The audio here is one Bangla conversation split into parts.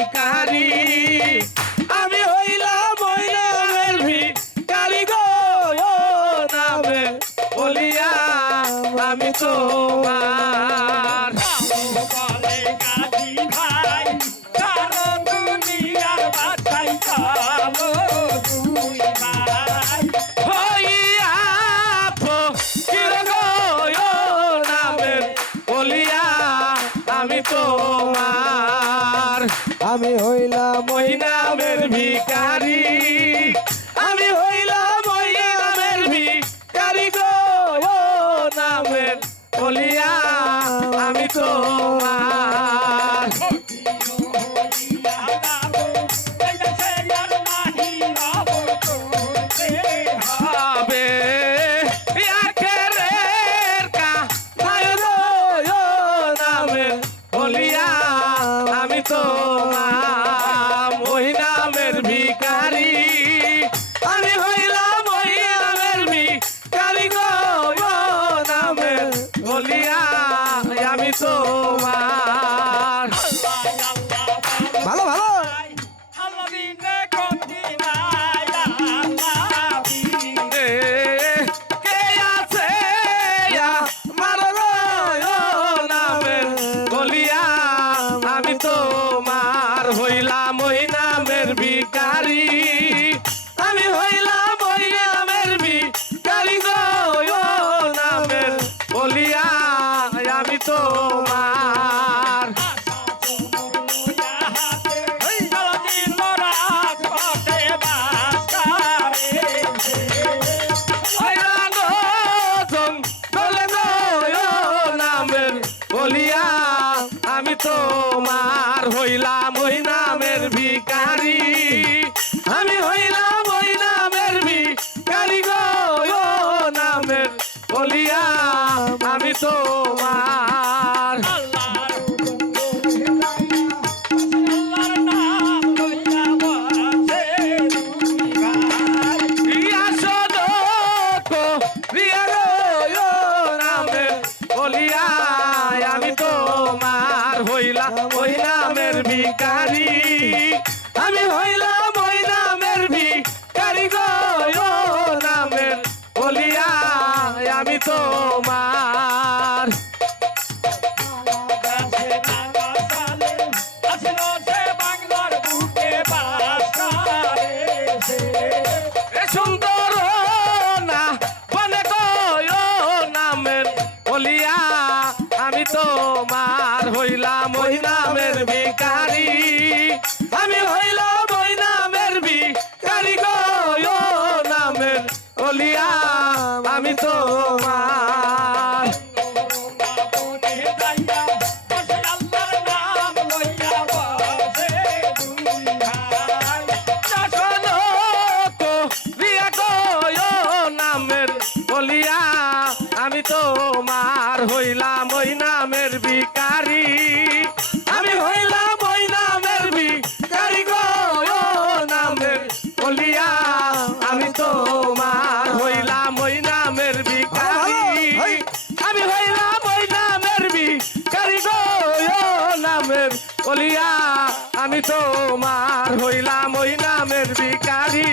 ভিখারি আমি হইলাম ওই নামের ভিখারি গো ও নামে বলিয়া আমি তোমার বলে গাজী ভাই কারো দুনিয়ার বাছাই কালো দুই ভাই হইয়া ফকির গো ও নামের বলিয়া আমি তোমার আমি হইলাম ওই নামের ভিখারি আমি হইলাম ওই নামের ভিখারি গো ও নামের বলিয়া আমি তোমার হবে আখেরের কানায় গো ও নামের বলিয়া আমি তোমার ওই নামের ভিখারি আমি হইলাম ওই নামের ভিখারি গো ও নামের বলিয়া আমি তোমার ভালো ভালো কে আছে আমার গো ও নামের বলিয়া আমি তোমার হইলাম ওই নামের ভিখারি আমি হইলাম ওই নামের ভিখারি গো ও নামের বলিয়া আমি তোমার বলিয়া আমি তোমার হইলাম ওই নামের ভিখারি আমি হইলাম ওই নামের ভিখারি গো ও নামের বলিয়া আমি তোমার রিয়া সদক রিয়া গো ও নামের বলিয়া আমি তোমার হইলাম ওই নামের ভিখারি আমি হইলাম ওই নামের ভিখারি গো ও নামের বলিয়া আমি তোমার এ সুন্দর না বনে গো ও নামের বলিয়া আমি তোমার হইলাম ওই নামের ভিখারি আমি হইলাম ওই নামের ভিখারি গো ও নামের বলিয়া আমি তোমার নামের বলিয়া আমি তোমার হইলাম ওই নামের ভিখারি আমি হইলাম ওই নামের ভিখারি গো ও নামের বলিয়া আমি তোমার হইলাম ওই নামের ভিখারি আমি হইলাম ওই নামের ভিখারি গো ও নামের বলিয়া আমি তোমার হইলাম ওই নামের ভিখারি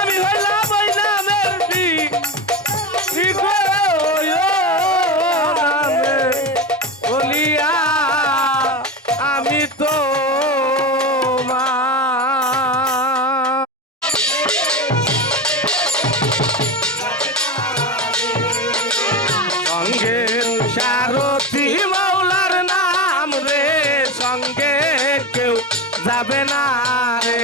আমি হইলাম ওই নামের ভিখারি গো ও নামের বলিয়া আমি তোমার সঙ্গের সারথি মাওলার নাম রে সঙ্গে কেউ যাবে না রে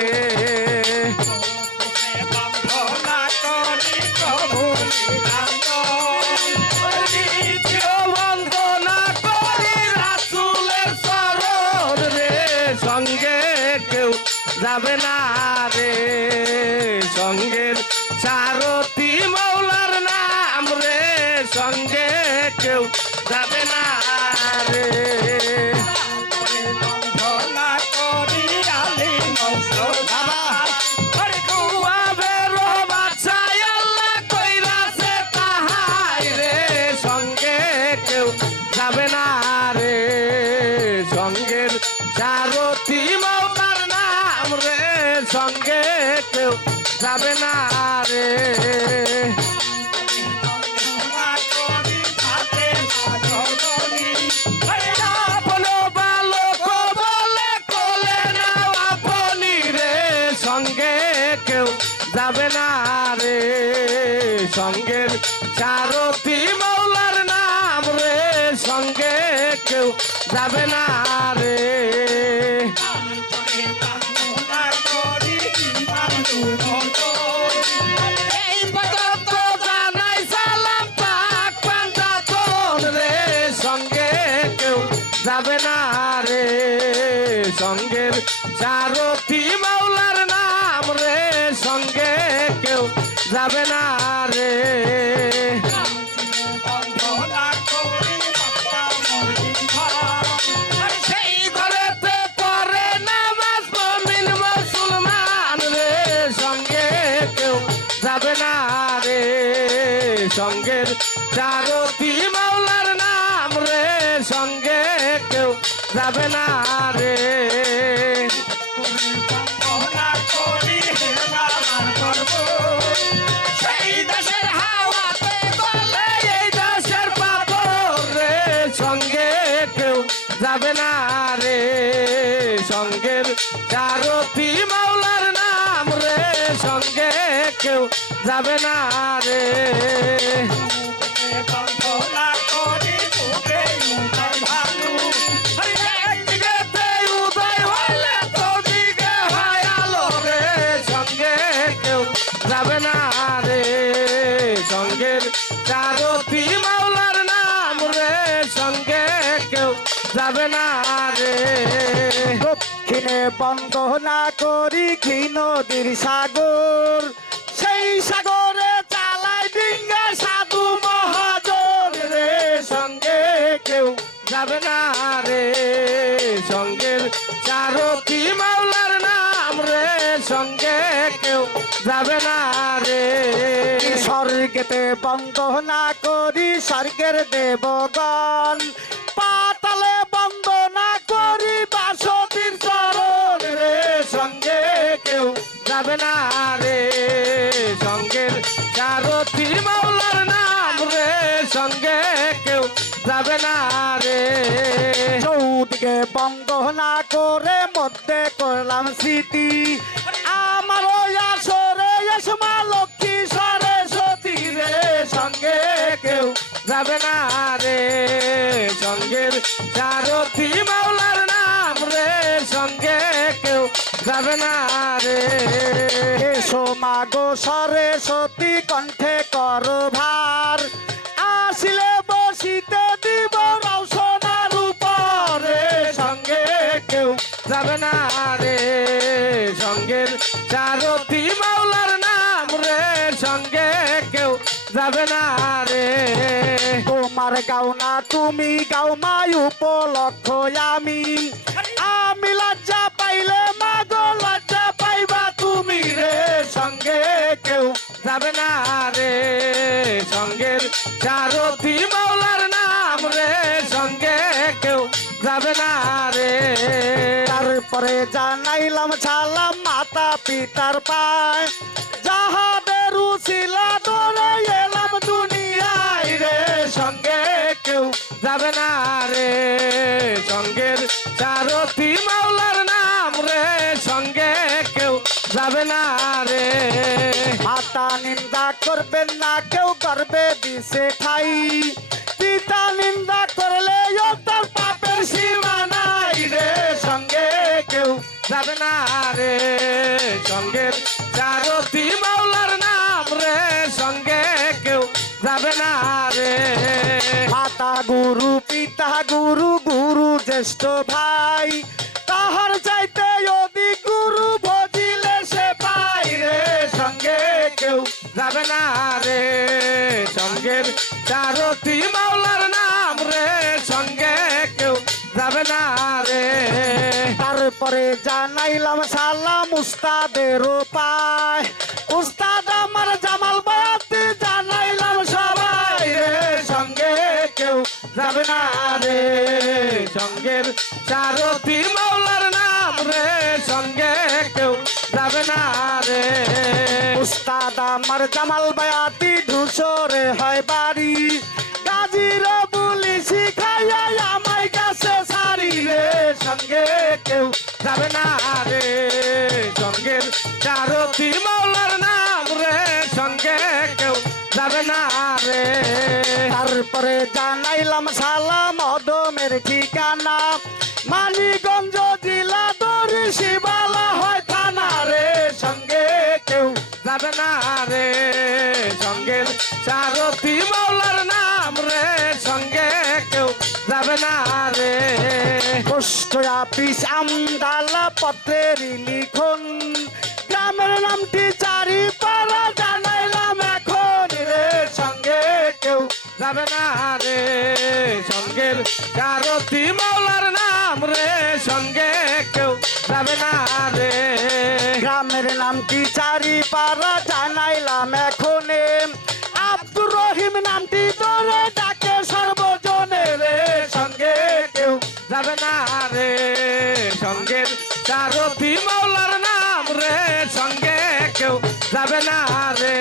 বন্দনা করি রাসূলের চরণ রে সঙ্গে কেউ যাবে না রে সঙ্গের সারথি মাওলার নাম রে সঙ্গে কেউ যাবে না রে যাবে না রে সঙ্গের সারথি মাওলার যাবে না রে আপনো বালক বলে কোলে নাও আপনি রে সঙ্গে কেউ যাবে না রে সঙ্গের সারথি মৌলার নাম রে সঙ্গে কেউ যাবে না রে এই পর্যন্ত জানাই সালাম পাক পাঞ্জাতন রে সঙ্গে কেউ যাবে না রে সঙ্গের সারথি মৌলার নাম রে সঙ্গে কেউ যাবে না রে সেই ঘরেতে পড়ে নামাজ মুমিন মুসলমান রে সঙ্গে কেউ যাবে না রে সঙ্গের সারথি মৌলার নাম রে সঙ্গে কেউ যাবে না রে সেই দেশের হাওয়াতে গলে এই দেশের পাথর রে সঙ্গে কেউ যাবে না রে সঙ্গের সারথি মৌলার নাম রে সঙ্গে কেউ যাবে না রে একদিকেতে উদয় হইলে তোদিকে হয় আলো রে সঙ্গে কেউ যাবে না রে সঙ্গের সারথি মৌলার নাম রে সঙ্গে কেউ যাবে না রে দক্ষিণে বন্দনা করি কি নদীর সাগর সেই সাগরে চালায় ডিঙ্গা সাধু মহাজন রে সঙ্গে কেউ যাবে না রে সঙ্গের সারথি মাওলার নাম রে সঙ্গে কেউ যাবে না রে স্বর্গেতে বন্দনা করি স্বর্গের দেবগণ পাতালে বন্দনা করি বাসতির চরণ রে সঙ্গে কেউ যাবে না রে সঙ্গের সারথি মাওলার নাম রে সঙ্গে কেউ যাবে না রে চৌদিকে বন্দনা করে মধ্যে করলাম স্মৃতি আমার ওই আসরে এসমা লক্ষ্মী সরস্বতী রে সঙ্গে কেউ যাবে না রে সঙ্গের সারথি মাওলার নাম রে সঙ্গে কেউ যাবে না রে এসো মাগো সরস্বতী কণ্ঠে কর ভার আসিলে বসিতে দিব রওশনার উপরে সঙ্গে কেউ যাবে না রে সঙ্গের সারথি মাওলার নাম রে সঙ্গে কেউ যাবে না রে তোমার গাও না তুমি গাও মাই উপলক্ষ আমি আমি লজ্জা পাইলে মাগো লজ্জা পাইবা তুমি রে সঙ্গে কেউ যাবে না রে সঙ্গের সারথি মাওলার নাম রে সঙ্গে কেউ যাবে না রে তারপরে জানাইলাম ছালাম মাতা পিতার পায় যাহাদের উছিলা ধরে এলাম দুনিয়ায় রে সঙ্গে কেউ যাবে না রে সঙ্গের সারথি মাওলার নাম রে সঙ্গে কেউ যাবে না রে মাতা নিন্দা করবেন না কেউ করবে দিছে ঠাই পিতা নিন্দা করলে ও তার পাপের সীমা নাই রে সঙ্গে কেউ যাবে না রে সঙ্গের সারথি মাওলার নাম রে সঙ্গে কেউ যাবে না রে মাতা গুরু পিতা গুরু গুরু জ্যেষ্ঠ ভাই তাহার চাইতে অধিক গুরু ভজিলে সে পাই রে সঙ্গে কেউ যাবে না রে সঙ্গের সারথি মাওলার নাম রে সঙ্গে কেউ যাবে না রে তারপরে জানাইলাম সালাম উস্তাদের পায় উস্তাদ আমার জামাল বায়াতে জানাইলাম সবাই রে সঙ্গে কেউ যাবে না রে সঙ্গের সারথি মাওলার নাম রে সঙ্গে কেউ যাবে না রে আমার জামাল বায়াতি ধূসরে হয় বাড়ি গাজীর বুলি শিখাইয়া আমায় কাছে সারি রে সঙ্গে কেউ যাবে না রে সঙ্গের চারতি মাওলার নাম রে সঙ্গে কেউ যাবে না রে তারপরে জানাইলাম সালাম অদমের ঠিকানা মানিকগঞ্জ জেলা দরি শিবালা হয় থানা রে সঙ্গে কেউ যাবে না রে সঙ্গের চারতি মাওলার নাম রে সঙ্গে কেউ যাবে না রে পোস্ট অফিস আমদালা পত্রের লিখন গ্রামের নামটি চারি পাড়া জানাইলাম এখন রে সঙ্গে কেউ যাবে না রে সঙ্গের চারতি মাওলার নাম রে সঙ্গে কেউ যাবে না রে গ্রামের নামটি চারি পাড়া জানাইলাম এখনে আব্দুর রহিম নামটি ধরে ডাকে সর্বজনে রে সঙ্গে কেউ যাবে না রে সঙ্গের চারতি মাওলার নাম রে সঙ্গে কেউ যাবে না রে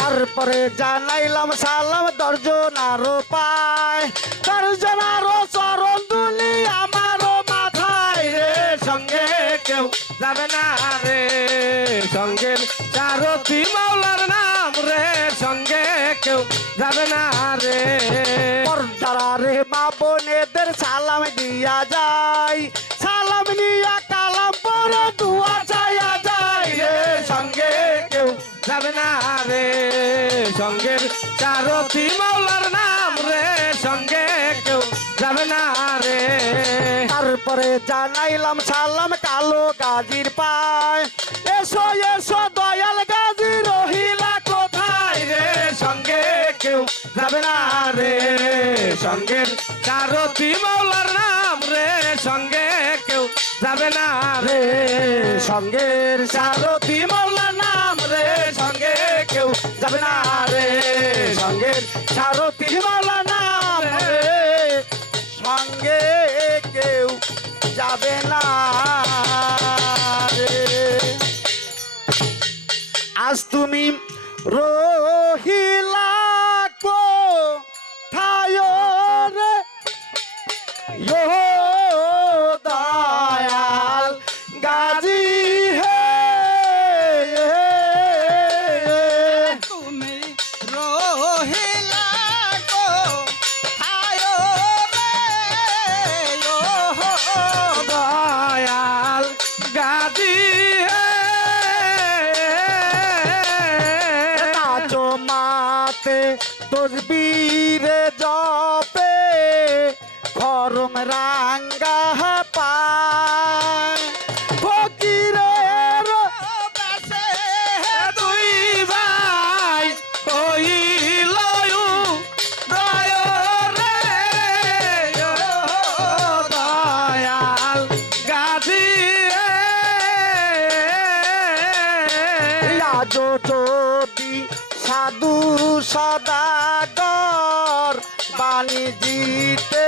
তারপরে জানাইলাম সালাম দর্জন আরো পায় দর্জন আরো চরণ দুলি আমারও মাথায় রে সঙ্গে কেউ যাবে না রে সঙ্গের চারতি মাওলার নাম রে সঙ্গে কেউ যাবে না রে পর্দারা রে মা বোনেদের সালাম দিয়া যায় সালাম নিয়া কালাম পরে দুয়া চাইয়া যায় রে সঙ্গে কেউ যাবে না রে সঙ্গের চারতি মাওলার নাম রে সঙ্গে কেউ যাবে না রে তারপরে জানাইলাম সালাম কালো গাজীর পায় এসো এসো দয়াল গাজী রহিলা কোথায় রে সঙ্গে কেউ যাবে না রে সঙ্গের চারতি মাওলার নাম রে সঙ্গে কেউ যাবে না রে সঙ্গের চারতি মাওলার নাম রে সঙ্গে কেউ যাবে না রে সঙ্গের সারথি মাওলা নাম রে সঙ্গে কেউ যাবে না রে আজ তুমি রহিলা কোথায় রে ইয়ো দয়াল গাজী হে তুমি রহিলা গো আয়ো রে ও দয়াল গাজী নাচো মাতে তসবিরে জপে খরম রাঙ্গা পায় ফকিরের বাসে দুই ভাই হইল দয় রে ও দয়াল গাজী আজো যদি সাধু সদাগর বাণিজিতে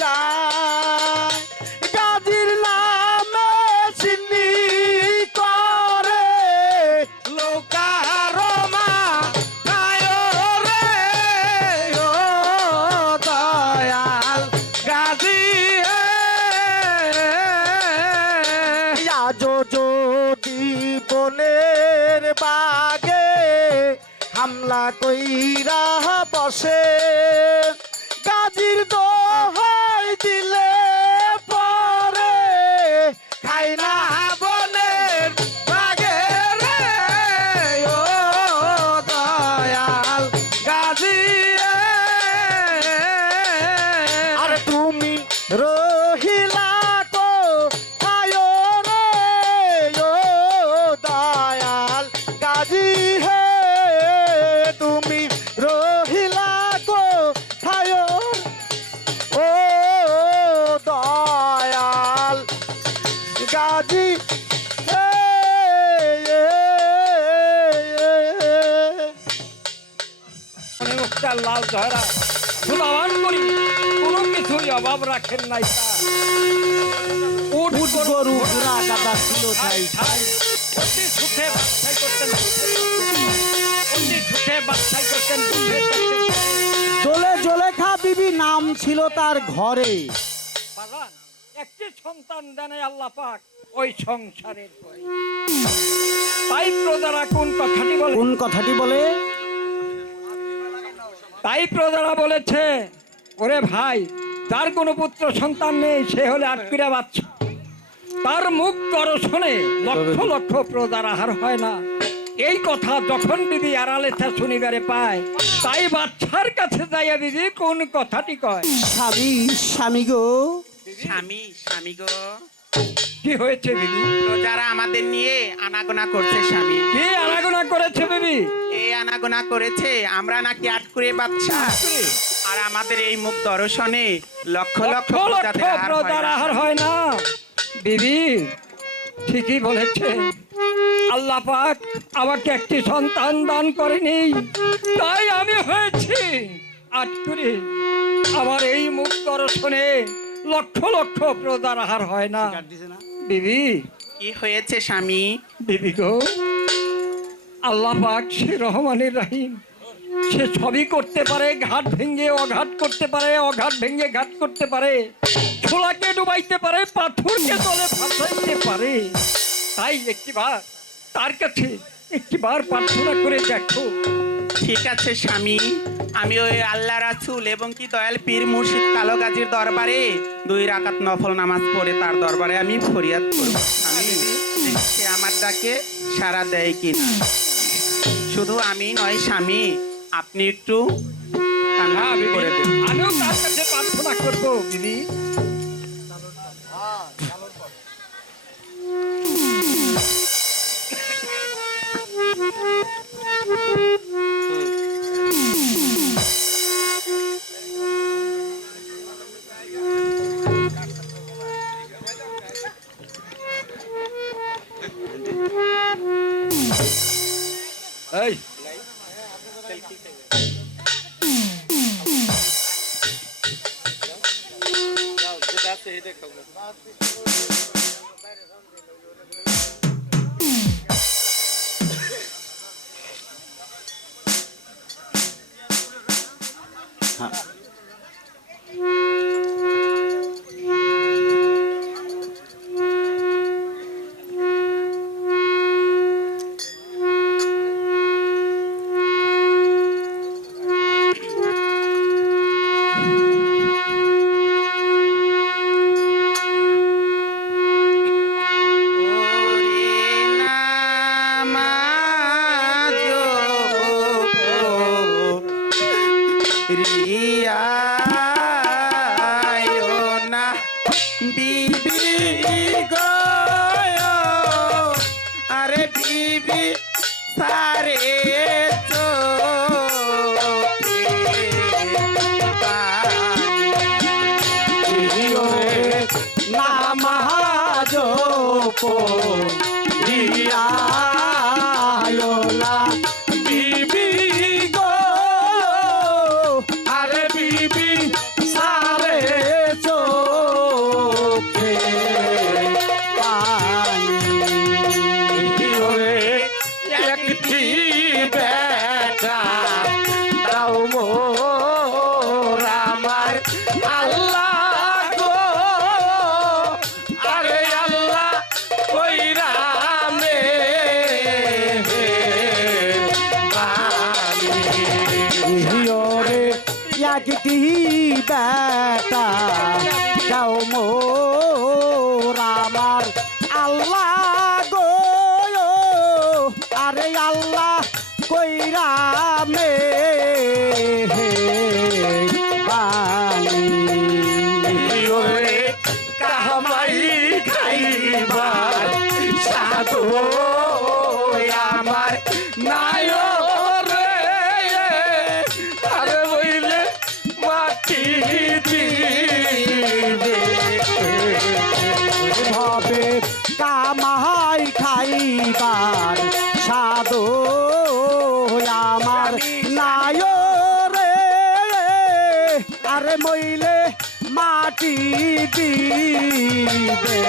যায় গাজীর নামে চিনি করে লোকারমা গায় রে ও দয়াল গাজী আজো যদি বনের বাগে হামলা কইরা বসে গাজীর দোহাই দিলে পরে খাই না বনের বাগে রে ও দয়াল গাজী আর তুমি রহিলা কোথায় রে ও দয়াল গাজী হে তুমি রহিলা কোথায় ও দয়াল গাজী হে মুখটা লাল ধরা সুলামান করি কোনো কিছুই অভাব রাখেন নাই উঠ গরু ঘোড়া গাদা ছিল তাই ঠাই অতি সুখে ব্যবসায় করতেন আপনি সুখে বাচ্চাই করতেন সুখে থাকতেন। জলেখা বিবি নাম ছিল তার ঘরে। বাজান, একটি সন্তান দেন আল্লাহ পাক ওই সংসারের পরে। তাই প্রজারা কোন কথাটি বলে? কোন কথাটি বলে? তাই প্রজারা বলেছে, ওরে ভাই, তার কোনো পুত্র সন্তান নেই, সে হলে আটকিরা বাচ্চা। তার মুখ দর্শনে লক্ষ লক্ষ প্রজার আহার হয় না। এই কথা যখন বিবি আড়ালে তা শুনিবারে পায়, তাই বাচ্চার কাছে যাইয়া বিবি কোন কথাটি কয়, স্বামী গো, স্বামী গো, কি হয়েছে বিবি? যারা আমাদের নিয়ে আনাগোনা করছে স্বামী। কি আনাগোনা করেছে বিবি? এই আনাগোনা করেছে আমরা নাকি আটকুরে বাচ্চা, আর আমাদের এই মুখ দর্শনে লক্ষ লক্ষ প্রজার আহার হয় না। বিবি ঠিকই বলেছে, আল্লাহ পাক আমাকে একটি সন্তান দান করেনি, তাই আমি হয়েছি আটকুরে। আমার এই মুখ দর্শনে লক্ষ লক্ষ প্রজার আহার হয় না। বিবি কি হয়েছে স্বামী? বিবি গো, আল্লাহ পাক সে রহমানের রহিম, সে সবই করতে পারে। ঘাট ভেঙে অঘাট করতে পারে, অঘাট ভেঙে ঘাট করতে পারে, ছোলাকে ডুবাইতে পারে, পাথরকে তলে ভাসাইতে পারে। তাই একটিবার তার কাছে একটিবার প্রার্থনা করে দেখো। ঠিক আছে স্বামী, আমি ওই আল্লাহ রাসূল এবং কি দয়াল পীর মুর্শিদ কালো গাজীর দরবারে 2 রাকাত নফল নামাজ পড়ে তার দরবারে আমি ফরিয়াদ করব স্বামী, সে আমার ডাকে সাড়া দেয় কিনা। শুধু আমি নয় স্বামী, আপনি একটু কান্না করে দেন। আমিও তার কাছে প্রার্থনা করবো দিদি। এই একটি বেটা দাও মোর আমার আল্লাহ গো, আরে আল্লাহ কইরা মে কামাই খাইবার সাধু আমার নায় রে, আরে বইলে মাটি দিবে ভাবে কামাই খাইবার সাধু আমার নায় রে, আরে মইলে মাটি দিবে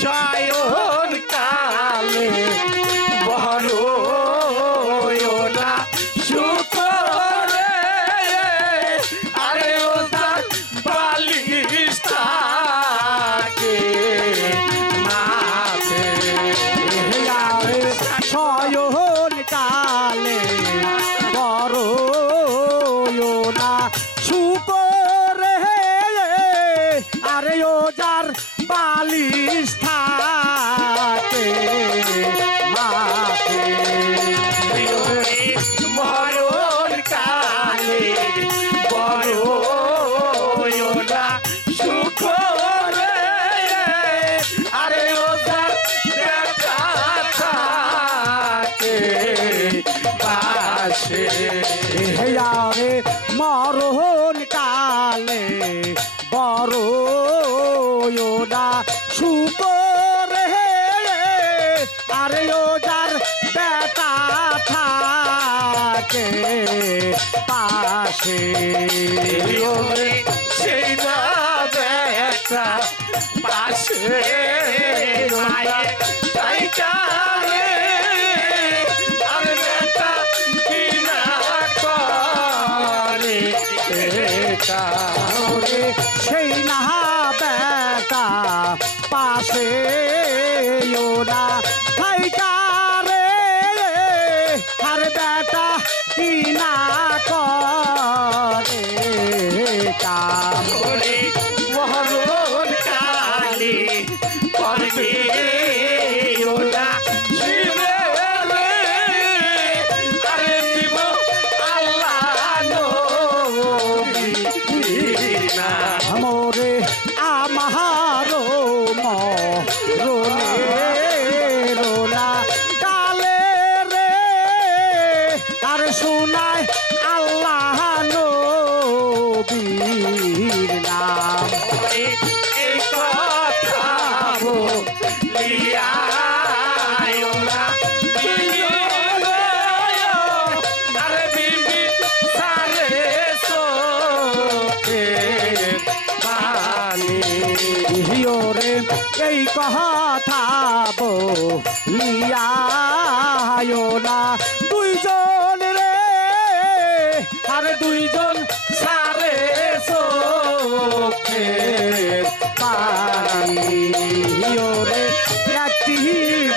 শয়ন কালে বহন পাশে হেয়ারে মরণ কালে বড় না সুপরে আরে ও যার বেটা থাকে পাশে সেই না একটা পাশে তাই কারে আর বেটা কি না করে এটা ওরে সেই না বেটা পাশে ওরা থাইকারে আর বেটা কি না করে কাম ওরে মরণ কালে করবে ওরা শিবে আরে দিব আল্লাহ নবী না মোরে আমারো মরণে রোনা কালে রে আর শোনায় আল্লাহ নবীর নাম এই কথা বলিয়া ওরা আরে বিবি সারে সোকে পানি হিওরে এই কথা বলিয়া না দুইজন রে আর দুইজন সারে সোকে পানি হিওরে একটি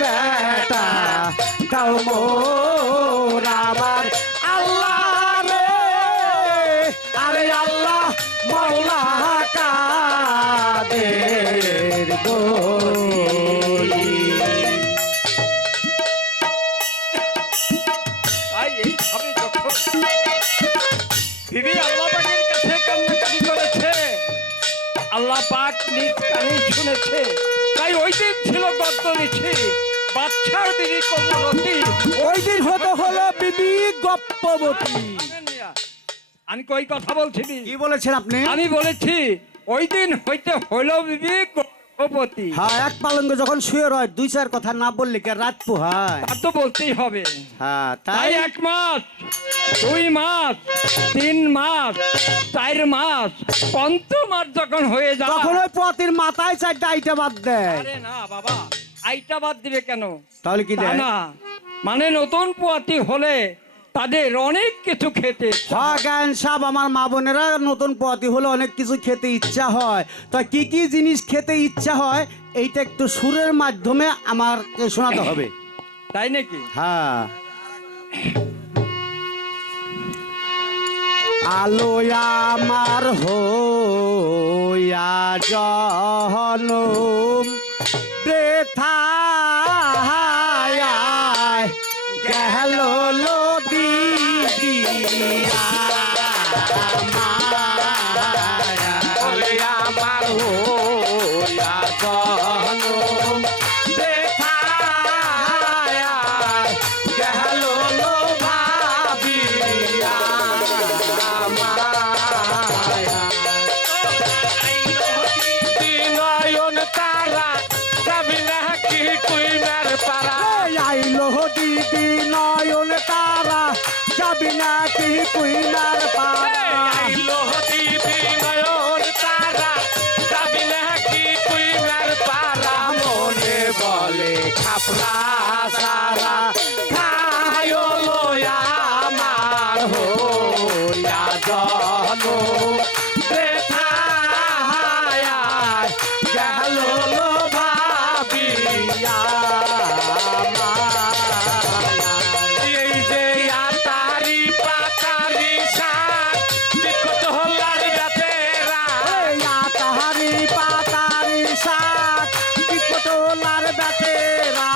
বেটা দাও মোর আমার আল্লাহ রে আরে আল্লাহ মৌলা কাদের গলি তাই এইভাবে যখন বিবি আল্লাহ পাকের কাছে কান্নাকাটি করেছে, আল্লাহ পাক নিজ কানে শুনেছে। তাই ওই দিন ছিল গদ্দনিছি, বাচ্চার বিবি কমলবতী। ওই দিন হলো বিবি গপ্পবতী। আমি কই কথা বলছি? কি বলেছেন আপনি? আমি বলেছি ওই দিন হইতে হইল বিবি গর্ভবতী। হ্যাঁ, এক পালঙ্গ যখন শুয়ে রয় দুই চার কথা না বললে কে রাত পোহায়। তা তো বলতেই হবে। হ্যাঁ, তাই তাই 1 মাস 2 মাস 3 মাস 4 মাস 5 মাস যখন হয়ে যায় তখন ওই পতির মাথায় চারটা আইটা বাদ দেয়। আরে না বাবা, আইটা বাদ দিবে কেন? তাহলে কি তা দেয়? না, মানে নতুন পোয়াতি হলে তাদের অনেক কিছু খেতে হ্যাঁ গায়ন সাহেব, আমার মা বোনেরা নতুন পতি হলে অনেক কিছু খেতে ইচ্ছা হয়। তা কি কি জিনিস খেতে ইচ্ছা হয় এইটা একটু সুরের মাধ্যমে আমাকে শোনাতে হবে। তাই নাকি? হ্যাঁ। আলো আমার হইয়া জনম বেথায় গেল লদি দিয়া বলে আমার হইয়া জনম দেখায় গেল লো ভাবিয়া মায়া নয়ন তারা যাবি না কি কুইনার পারা আইলো দিদি নয়ন তারা যাবি না কি কুইনার পাড়া আইলো দিদি নয়ন তারা যাবি না কি কুইনার পারা মনে বলে খাপরা সারা খায়ো লয়া আমার হইয়া জনম দেখায় গেল লো ভাবিয়া এই যে আতারি পাতারি শাক বিকট হল্লার বেতেরা তাহারি পাতারি শাক পিপটোলার বেটেরা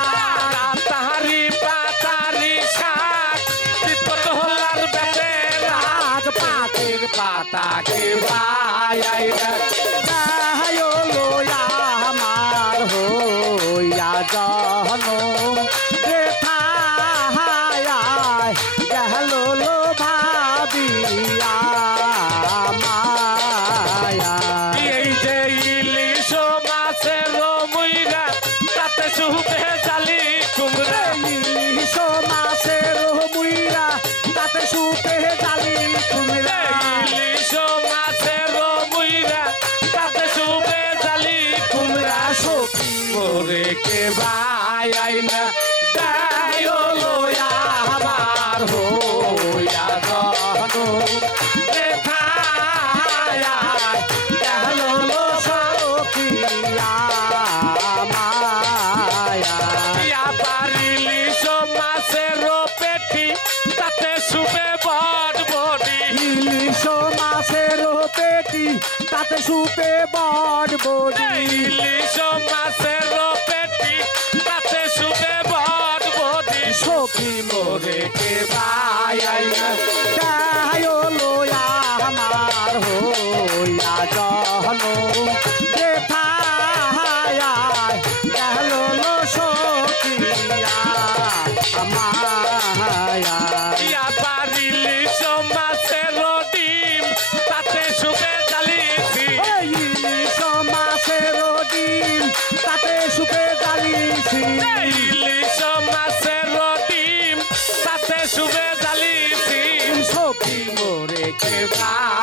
তাহারি পাতারি শাক বিকট হল্লার বেতেরা রাজ পাতের পাতাকে বায়াই লোয়া আমার হইয়া জনম বেথায় গেল দেয় লয়া আমার হইয়া জনম রে থায়া গেল লো সখিয়া মায়া ইয়া পারিলি সমাসের পেটি তাতে শুবে বড় বডি ইলিশ মাছের পেটি তাতে সুপে বড় বড়ি ইলিশ মাছের পেটি তাতে শুবে বড় বডি সখী মোরে কে ভাইয়া গায় লয়া আমার হইয়া জনম রে থায়া গেল লো সখিয়া মায়া ইয়া পারিলি সমাসের ডিম তাতে শুবে জালিছি ইলিশ মাছের ডিম তাতে সুপে ডালিছি ইলিশ মাছের ডিম তাতে শুবে জালিছি সখী মোরে কে ভাই